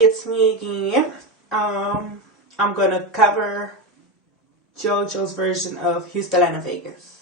It's me again. I'm gonna cover JoJo's version of Houston, Atlanta, Vegas.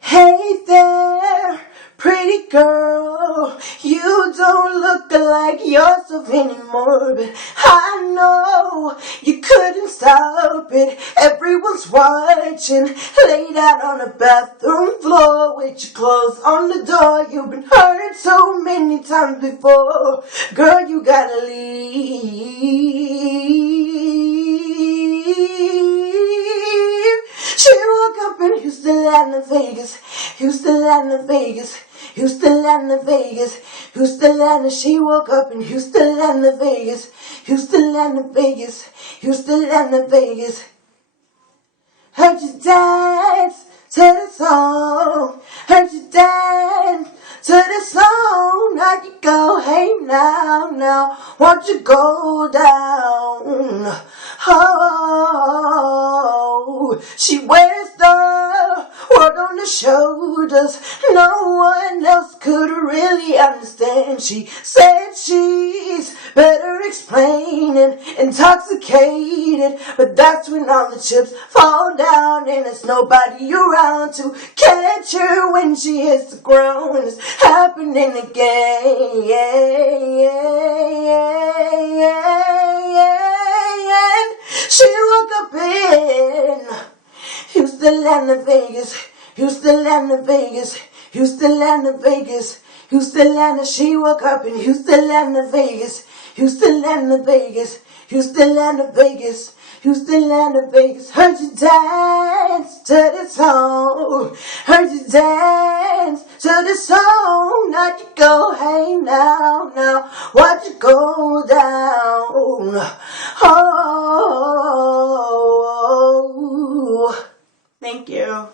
Hey there, pretty girl. You don't look like yourself anymore, but I know you couldn't stop it. Everyone's watching, laid out on the bathroom floor with your clothes on the door. You've been hurt so many times before. Girl, you gotta leave. She woke up in Houston, Atlanta, Vegas. Houston, Atlanta, Vegas. Houston, Atlanta, Vegas. Houston, Atlanta. She woke up in Houston, Atlanta, Vegas. Houston, Atlanta, Vegas. Houston, Atlanta, Vegas. Heard you dance to the song. Heard you dance to the song. Now you go, hey now, won't you go down? Oh, she wears the world on her shoulders. No one else could really understand. She said she's better explaining, intoxicated, but that's when all the chips fall down and there's nobody around to catch her when she hits the ground. And it's happening again. She woke up in Houston, Atlanta, Vegas. Houston, Atlanta, Vegas. Houston, Atlanta, Vegas. Houston, Atlanta. She woke up in Houston, Atlanta, Vegas. Houston, Atlanta, Vegas. Houston, Atlanta, Vegas. Houston, Atlanta, Vegas. Heard you dance to the song. Heard you dance to the song. Now you go, hey now, watch you go down. Oh, thank you.